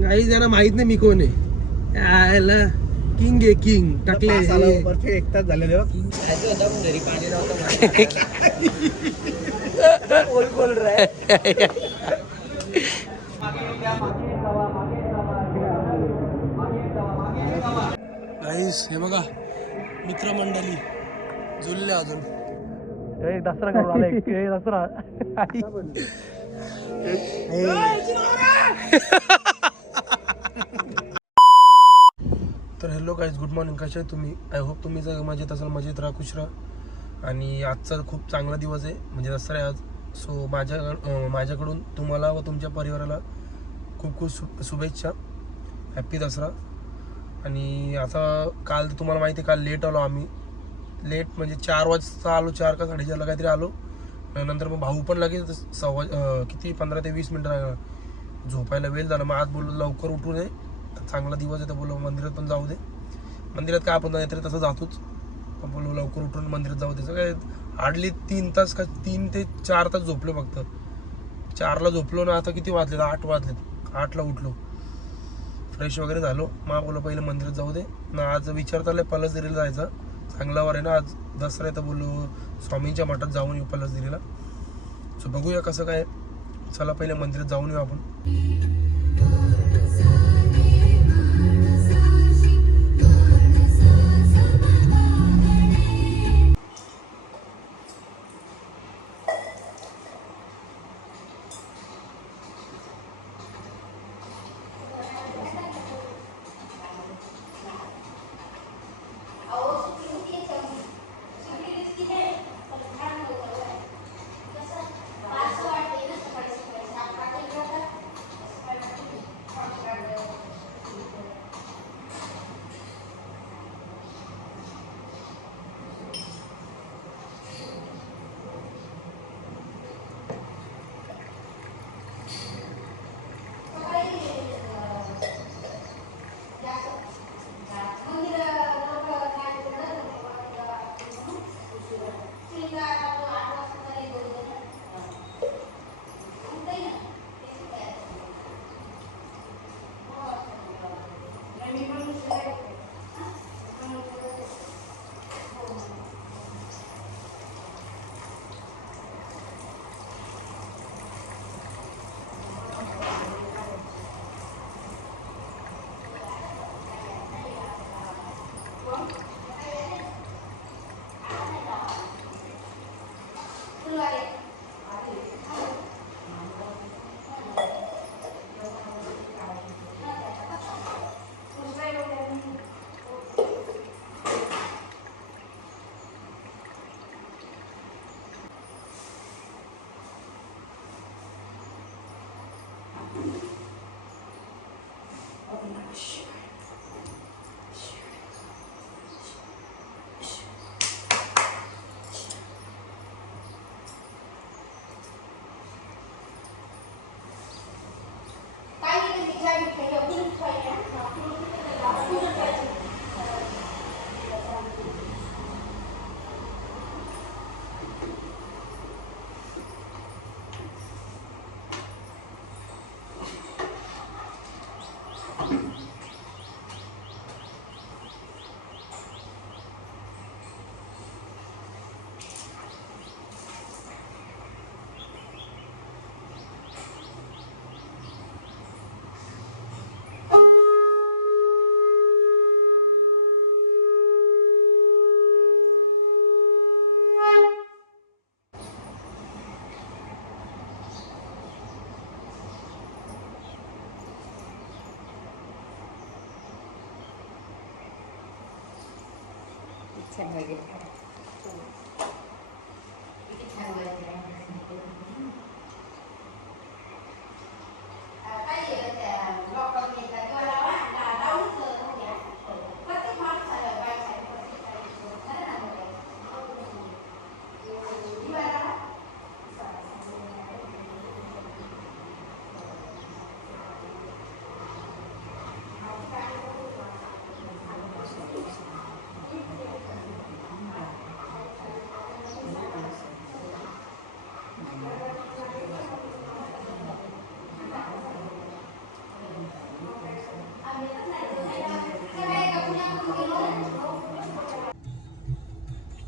गाई जरा माहित नाही मी कोण आहे. किंग आहे किंग. टाकले एक तास झाले घरी पाणी बोल बोल गाईस हे बघा मित्रमंडळी जुळले अजून. दसरा करून आलाय दसरा. तर हॅलो गाईज, गुड मॉर्निंग. कसे आहे तुम्ही? आय होप तुम्ही जर मजेत असाल, मजेत राहा, खुश राहा. आणि आजचा खूप चांगला दिवस आहे, म्हणजे दसरा आहे आज. सो माझ्याकडून तुम्हाला व तुमच्या परिवाराला खूप खूप शुभेच्छा. हॅप्पी दसरा. आणि आता काल तुम्हाला माहिती आहे, काल लेट आलो आम्ही. लेट म्हणजे 4 वाजता आलो, 4 का 4:30 काहीतरी आलो. नंतर मग भाऊ पण लगेच किती 15 ते 20 मिनटं झोपायला वेळ झाला. मग आज बोललो लवकर उठू नये, चांगला दिवस आहे तर बोललो मंदिरात पण जाऊ दे. मंदिरात काय आपण नाहीतरी तसं जातोच, पण बोललो लवकर उठून मंदिरात जाऊ दे. काय हार्डली 3 तास का 3 ते 4 तास झोपलो फक्त. 4ला झोपलो ना, आता किती वाजलेत? 8 वाजलेत. 8ला उठलो, फ्रेश वगैरे झालो. मग बोललो पहिलं मंदिरात जाऊ दे ना. आज विचार चाललाय पलसदरीला जायचा. चांगला वार आहे ना आज, दसरा आहे तर बोललो स्वामींच्या मठात जाऊन येऊ पलसदरीला. सो बघूया कसं काय. चला पहिले मंदिरात जाऊन येऊ आपण.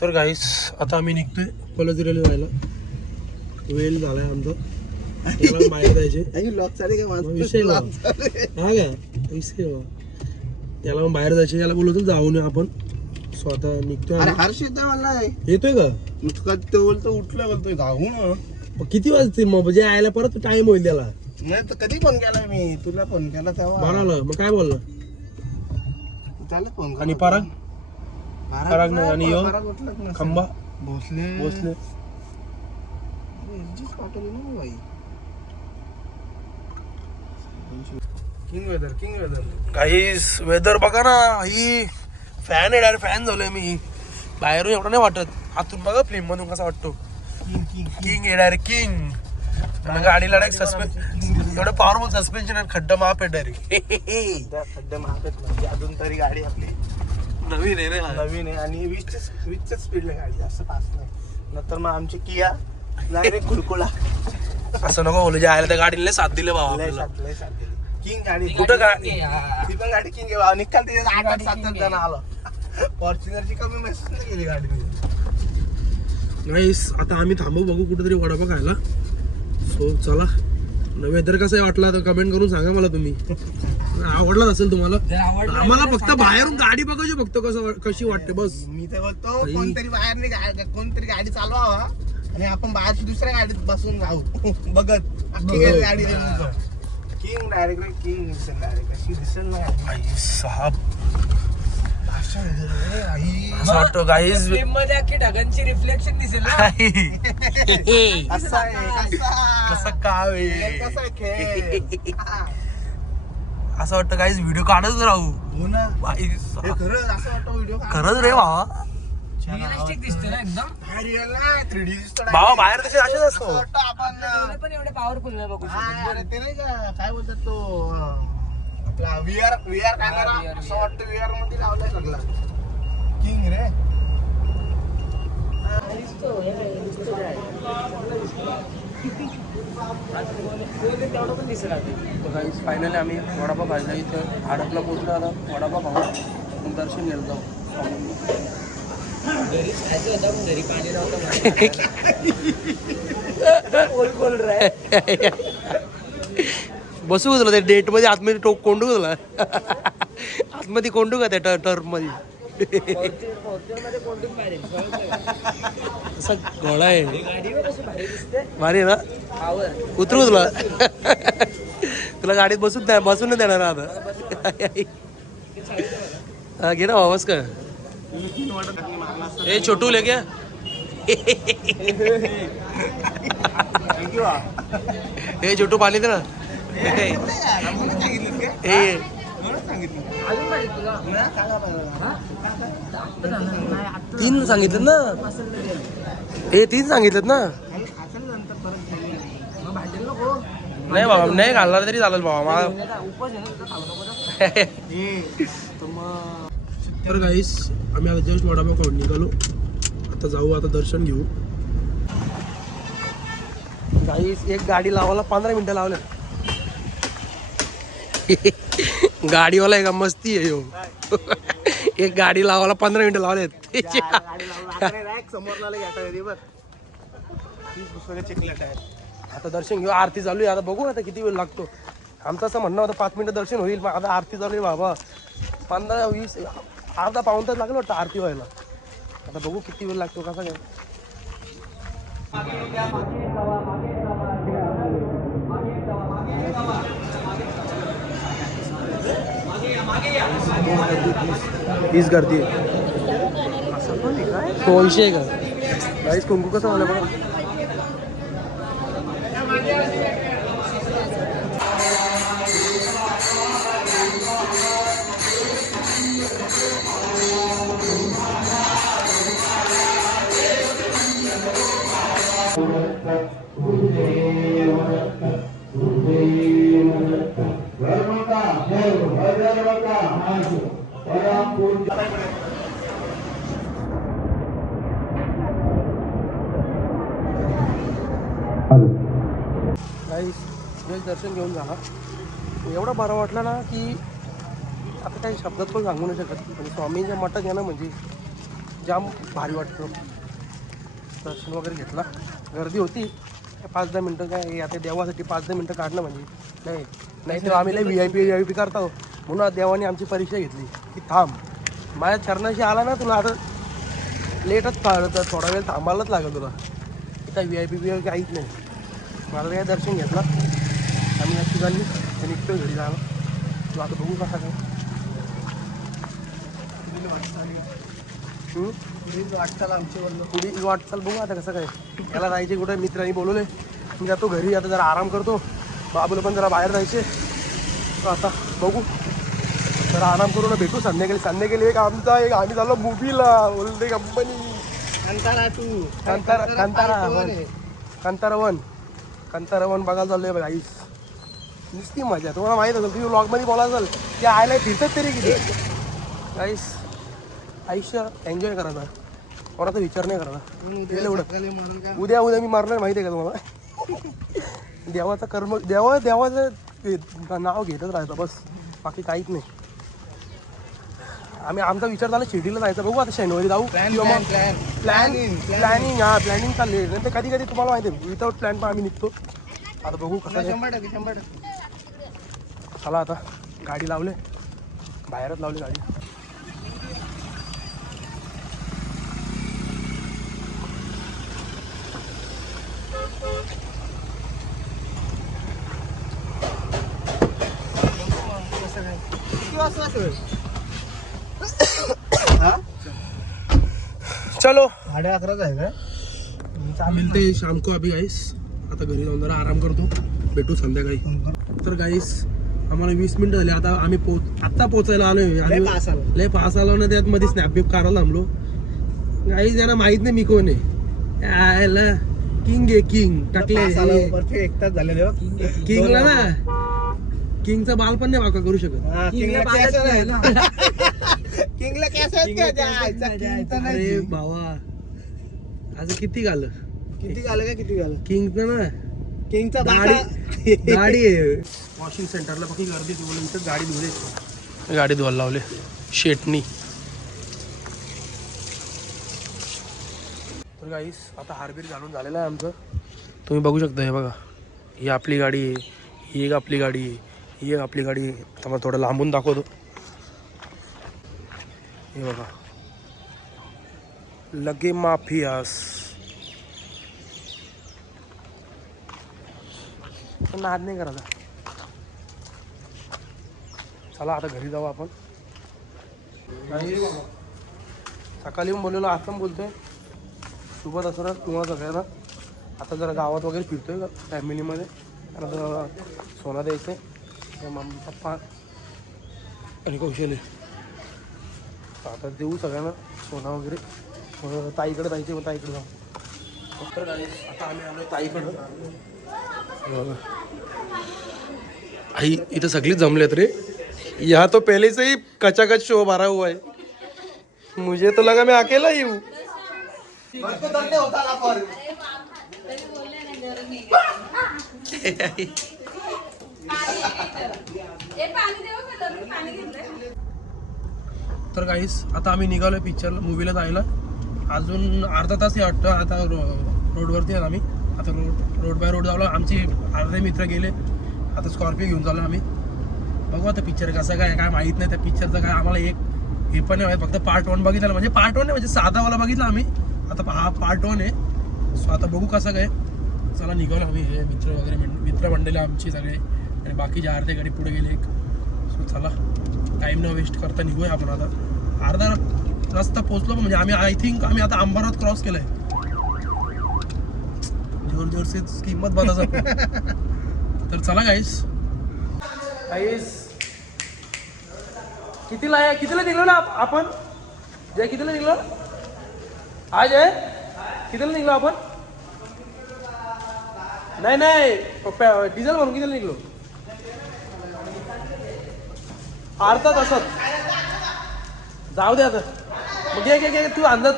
तर गाईस आता आम्ही निघतोय कोल्हापुराला जायला. वेळ झालाय आमचा, याला बाहेर जायचे. विषय हा का विषय याला मग बाहेर जायचे. याला बोलतो जाऊन आपण स्वतः निघतोय. हर्ष येतोय मला येतोय का तो बोलतो उठला बोलतोय जाऊ. किती वाजते मग म्हणजे यायला परत टाइम होईल त्याला. नाही तर कधी फोन केला मी तुला, फोन केला तेव्हा म्हणाला मग काय बोलला त्याला फोन. आणि पराग नाही आणि यो खंबा भोसले बसले. पाठवली ना बाई. किंग वेदर काहीच वेदर बघा ना. ही फॅन आहे डायरेक्ट, फॅन झालोय मी. बाहेरून एवढं नाही वाटत, आतून बघा फिल्म मधून कसा वाटतो. किंग आहे डायरेक्ट किंग. गाडीला डायरेक्ट सस्पेन्शन एवढं पॉवरफुल सस्पेन्शन आणि खड्डा माप आहे डायरेक्ट. खड्डे मारतात म्हणजे अजून तरी गाडी आपली नवीन आहे रे, नवीन आहे आणि 20च्या स्पीडला गाडी जास्त फास्ट नाही. नंतर मग आमची किया डायरेक्ट कुलकुला. असं नको बोलू, जे आयला त्या गाडीला साथ दिले बाबा आपल्याला. किंग गाडी कुठं गाडी ती पण गाडी किंग आहे. निकाल त्याच्यात 8-7 जण आलं. फॉर्च्युनरची कमी मेसेज नाही गेली गाडी. नाहीस आता आम्ही थांबू, बघू कुठेतरी वडापाव खायला. सो चला. वेदर कसं वाटला तर कमेंट करून सांगा मला तुम्ही. आवडला असेल तुम्हाला. आम्हाला फक्त बाहेरून गाडी बघायची, फक्त कशी वाटते बस. मी तर बोलतो कोणतरी बाहेर कोणतरी गाडी चालवा आणि आपण बाहेर दुसऱ्या गाडीत बसून जाऊ बघत गाडी. किंग डायरेक्ट किंग दिसेल डायरेक्ट अशी दिसेल ना साहब. आई असं वाटतं गाईज मध्ये अख्खी ढगांची रिफ्लेक्शन दिसेल ना. कसं आहे कसं काय कसं आहे खेळ. असं वाटतं गाईज व्हिडिओ काढत राहू. हो ना बाई, हे खरंच असं वाटतं व्हिडिओ खरंच रे भावा. रिअलिस्टिक दिसते ना एकदम. रिअल नाही 3D दिसतो भावा बाहेर तसे असेच असतो. असं वाटतं आपण डोळे पण एवढे पॉवरफुल नाही बघू हा, शकत. अरे ते नाही का काय बोलतात तो आपला VR कॅमेरा VR. असं वाटतं VR मध्ये लावलाय सगळा. किंग रे तेवढं पण दिसेल आता. गाईज फायनली आम्ही वडापाव खायला इथं हडपला पोहोचलो. आता वडापाव खाऊ, मग दर्शन घ्यायला जाऊ. घरीच खायचं होतं पण घरी पाणी नव्हतं. बसू का तुला त्या डेट मध्ये आतमध्ये कोंडू का तुला आतमध्ये कोंडू का त्या टर्फ मध्ये. असा घोडा आहे. भारी आहे ना. उतरू तुला तुला गाडीत बसून नाही देणार आता. घे ना आवाज का. ए छोटू ले क्या ए छोटू पाणी दे ना. तीन सांगितलं ना. हे 3 सांगितलं ना. नाही बाबा, नाही घालणार तरी चालेल बाबा मला. तर गाईस आम्ही आता जस्ट वडापाव खाऊन निघालो. आता जाऊ, आता दर्शन घेऊ. गाईस एक गाडी लावायला 15 मिनिटं लावले. गाडीवाला आहे का मस्ती आहे ह्यो. एक गाडी लावायला 15 मिनिटं लावलेत. आता दर्शन घेऊ. आरती चालू आहे. आता बघू आता किती वेळ लागतो. आमचं असं म्हणणं होतं 5 मिनिटं दर्शन होईल. मग आता आरती चालू आहे बाबा. 15-20 अर्धा पाऊण तास लागलं वाटतं आरती व्हायला. आता बघू किती वेळ लागतो कसा काय. हीच गर्दी तो विषय आहे का गाईस. कुंकू कसं झालं बघा. दर्शन घेऊन झाला. एवढा बरं वाटलं ना की आता काही शब्दात पण सांगू नाही शकत. आणि स्वामींच्या मठात येणं म्हणजे जाम भारी वाटतं. दर्शन वगैरे घेतला. गर्दी होती 5-10 मिनटं काय आता देवासाठी 5-10 मिनटं काढणं म्हणजे नाही तर आम्ही लय VIP करतो. म्हणून देवाने आमची परीक्षा घेतली की थांब माझ्या चरणाशी आला ना तुला आता लेटच तर थोडा वेळ थांबायलाच लागेल तुला. इथं VIP काहीच नाही. मला काय दर्शन घेतला आम्ही नक्की झाली निघतो घरी जायला. तू आता बघू कसा काय वाटचाल आमची बोललो पुढे वाटचाल बघू आता कसं काय. याला जायचे कुठे मित्रांनी बोलवले मी जातो घरी. आता जरा आराम करतो. बाबूला पण जरा बाहेर जायचे. तर आता बघू जरा आराम करू ना भेटू संध्याकाळी एक आम्ही झालो मूवीला बोलते कंपनी कांतारा 1 बघायला चाललोय बघ आईस. नुसती मजा. तुम्हाला माहीत असेल तुम्ही व्लॉगमध्ये बोलायला चाल ते आयला फिरतात तरी किती आईस. आयुष्य एन्जॉय करायचा कोणाचा विचार नाही करायचा. एवढं उद्या मी मारणार माहिती आहे का तुम्हाला. देवाचा कर्म देवाचं नाव घेतच राहायचं बस बाकी काहीच नाही. आम्ही आमचा विचार झाला शिर्डीला जायचा. बघू आता शनिवारी जाऊ किंवा मग प्लॅनिंग चालली नाही तर कधी तुम्हाला माहिती आहे विदाउट प्लॅन पण आम्ही निघतो. आता बघू कसं 100%. चला आता गाडी लावले बाहेरच लावली गाडी. चलो 11:30 आहे का मिलते शाम को अभी गाईस. आता घरी जाऊन जरा आराम करतो भेटू संध्याकाळी. तर गाईस आम्हाला 20 मिनिटं झाली. आता आम्ही आत्ता पोचायला आलोय. लय पास आलो ना त्यात मध्ये स्नॅप बिप करायला थांबलो. गाईस यांना माहित नाही मी कोण आहे. किंग आहे किंग टाकले एक तास झालेले किंगला ना. किंगचा बाल पण नाही वाका करू शकत. किंगला अरे भावा असं किती घाल किंगचं ना किंगचा गाडी आहे. वॉशिंग सेंटरला बाकी गर्दी बोलून इथं गाडी धुवायला लावले शेटनी. तर गाईस आता हारबीर घालून झालेलं आहे आमचं. तुम्ही बघू शकता. हे बघा ही आपली गाडी आहे. ही एक आपली गाडी आहे. ही एक आपली गाडी आहे. आता मला थोडं लांबून दाखवतो. हे बघा लगे माफियास. नाद नाही करायचा. चला आता घरी जाऊ आपण. सकाळी पण बोललेलो आता पण बोलतोय शुभ दसरा तुम्हाला सगळ्यांना. आता जरा गावात वगैरे फिरतोय फॅमिलीमध्ये. आता सोना द्यायचं आहे मम्मी पप्पा आणि कौशल्य. आता देऊ सगळ्यांना सोना वगैरे. ताईकडे जायचे मग ताईकडे जाऊ. तर आता आम्ही आलो ताईकडं. आई इथं सगळीच जमलेत रे. यहाँ तो पहले से ही कचाकच शो भरा हुआ है. मुझे तो लगा मैं अकेला ही हूँ. तर गाईस आता आम्ही निघालोय पिक्चर मूवीला जायला. अजून अर्धा तास हे वाटतं. आता रोडवरती आहे आम्ही. आता रोड बाय रोड जावला. आमचे अर्धे मित्र गेले. आता स्कॉर्पिओ घेऊन चाललो आम्ही. बघू आता पिक्चर कसं काय माहीत नाही. त्या पिक्चरचं काय आम्हाला एक हे पण नाही. फक्त पार्ट 1 बघितलं. म्हणजे पार्ट 1 नाही म्हणजे साधावाला बघितला आम्ही. आता हा पार्ट 1 आहे. सो आता बघू कसं काय. चला निघालो आम्ही. हे मित्र वगैरे मित्र मंडळी आमची सगळे आणि बाकीचे अर्धे गाडी पुढे गेले. सो चला टाईम न वेस्ट करता निघूया आपण. आता अर्धा रस्ता पोचलो म्हणजे आम्ही आय थिंक आम्ही आता अंबरनाथ क्रॉस केलंय. जोर से किंमत बघा. तर चला गाईस कितीला निघलो ना आपण. जय कितीला निघलो आज आहे. कितीला निघलो आपण. नाही डिझेल म्हणून कितीला निघलो. अर्धा तासात जाऊ दे आता. मग घे तू अंदा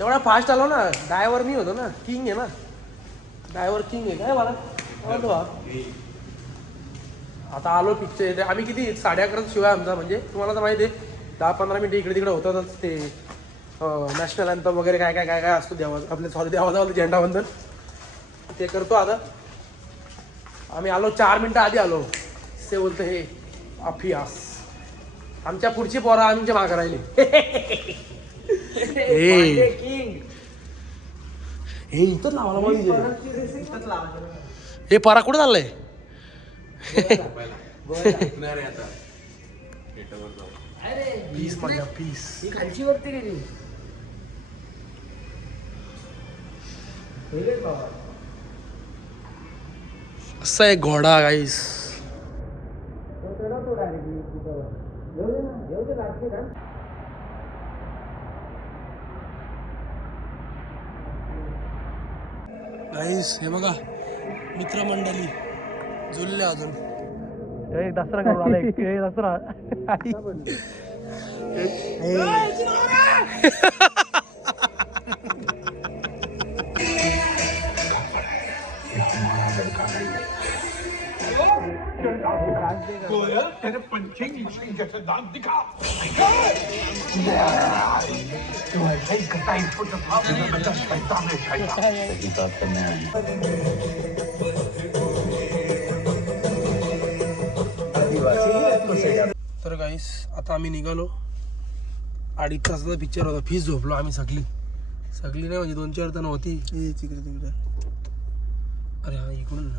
एवढा फास्ट आलो ना. ड्रायव्हर मी होतो ना. किंग आहे ना. ड्रायव्हर किंग आहे काय मला आता आलो पिक्चर आम्ही किती 11:30 शिवाय आमचा म्हणजे तुम्हाला तर माहिती आहे 10-15 मिनिटं इकडे तिकडे होतातच ते नॅशनल अँथम वगैरे काय काय काय काय असतो देवा आपले सॉरी देवाजावलं झेंडावंदन ते करतो आता आम्ही आलो 4 मिनिटं आधी आलो ते बोलतं हे अफियास आमच्या पुढची पोरा आमच्या मागं राहिली किंग हे इथंच लावायला पाहिजे हे परा कुठे चाललंय पीस माझ्या पीस ही खालची वरती गेली असा एक घोडा गाईस गाईस हे बघा मित्रमंडळी जुळले अजून दसरा करून आला दसरा तर गाईस आता आम्ही निघालो 2.5 तासाचा पिक्चर होता फीस झोपलो आम्ही सगळी नाही म्हणजे 2-4 जण होती तिकडे अरे हा इकडून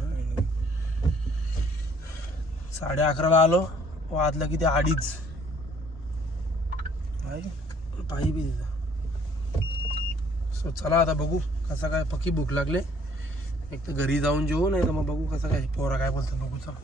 11:30 आलो वाजलं की ते 2:30 पायी बी तिथं सो चला आता बघू कसं काय पक्की भूक लागले एक तर घरी जाऊन जेवू नाही तर मग बघू कसं काय पोरा काय बोलतो बघू चला